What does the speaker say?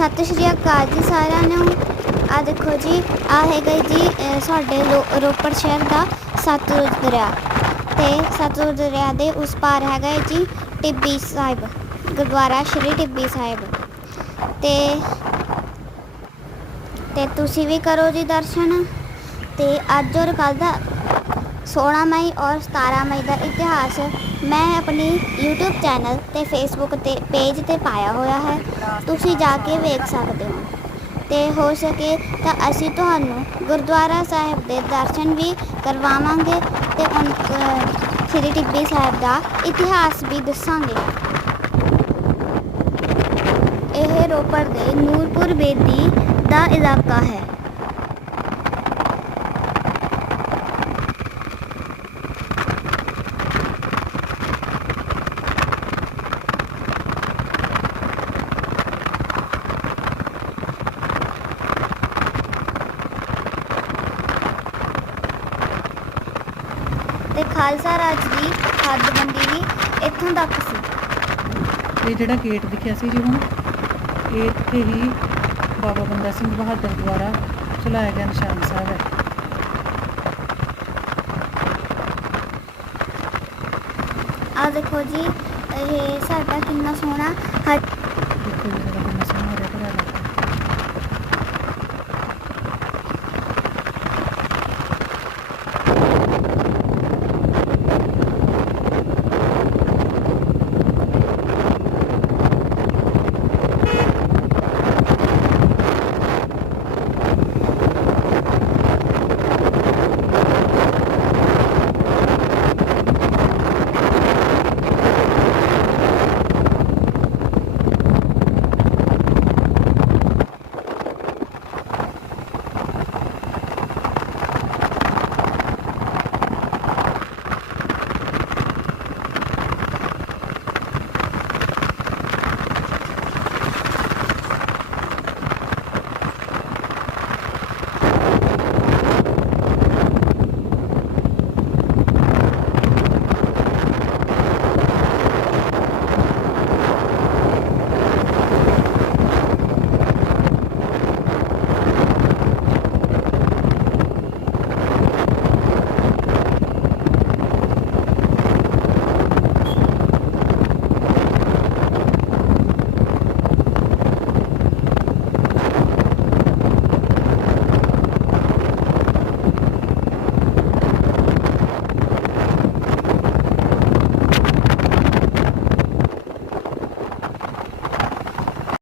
ਸਤਿ ਸ਼੍ਰੀ ਅਕਾਲ ਜੀ ਸਾਰਿਆਂ ਨੂੰ। ਆ ਦੇਖੋ ਜੀ ਆ ਹੈਗਾ ਜੀ ਸਾਡੇ ਲੋ- ਰੋਪੜ ਸ਼ਹਿਰ ਦਾ ਸਤਲੁਜ ਦਰਿਆ। ਤੇ ਸਤਲੁਜ ਦਰਿਆ ਦੇ ਉਸ ਪਾਰ ਹੈਗਾ ਜੀ ਟਿੱਬੀ ਸਾਹਿਬ, ਗੁਰਦੁਆਰਾ ਸ਼੍ਰੀ ਟਿੱਬੀ ਸਾਹਿਬ। ਤੇ ਤੇ ਤੁਸੀਂ ਵੀ ਕਰੋ ਜੀ ਦਰਸ਼ਨ। ਤੇ ਅੱਜ ਔਰ ਕੱਲ ਦਾ 16 ਮਈ ਔਰ 17 ਮਈ ਦਾ ਇਤਿਹਾਸ ਮੈਂ ਆਪਣੀ YouTube ਚੈਨਲ ਤੇ Facebook ਤੇ ਪੇਜ ਤੇ ਪਾਇਆ ਹੋਇਆ ਹੈ। ਤੁਸੀਂ ਜਾ ਕੇ ਵੇਖ ਸਕਦੇ ਹੋ। ਤੇ ਹੋ ਸਕੇ ਤਾਂ ਅਸੀਂ ਤੁਹਾਨੂੰ ਗੁਰਦੁਆਰਾ ਸਾਹਿਬ ਦੇ ਦਰਸ਼ਨ ਵੀ ਕਰਵਾਵਾਂਗੇ ਤੇ ਸ੍ਰੀ ਟਿੱਬੀ ਸਾਹਿਬ ਦਾ ਇਤਿਹਾਸ ਵੀ ਦੱਸਾਂਗੇ। ਇਹ ਰੋਪੜ ਦੇ ਨੂਰਪੁਰ ਬੇਦੀ ਦਾ ਇਲਾਕਾ ਹੈ। ਤੇ ਖਾਲਸਾ ਰਾਜ ਦੀ ਹੱਦਬੰਦੀ ਵੀ ਇੱਥੋਂ ਤੱਕ ਸੀ। ਇਹ ਜਿਹੜਾ ਗੇਟ ਦਿਖਿਆ ਸੀ ਜੀ ਹੁਣ ਇਹ ਇੱਥੇ ਹੀ ਬਾਬਾ ਬੰਦਾ ਸਿੰਘ ਬਹਾਦਰ ਦੁਆਰਾ ਚਲਾਇਆ ਗਿਆ ਨਿਸ਼ਾਨ ਸਾਹਿਬ ਹੈ। ਆ ਦੇਖੋ ਜੀ ਇਹ ਸਾਡਾ ਕਿੰਨਾ ਸੋਹਣਾ ਹਟ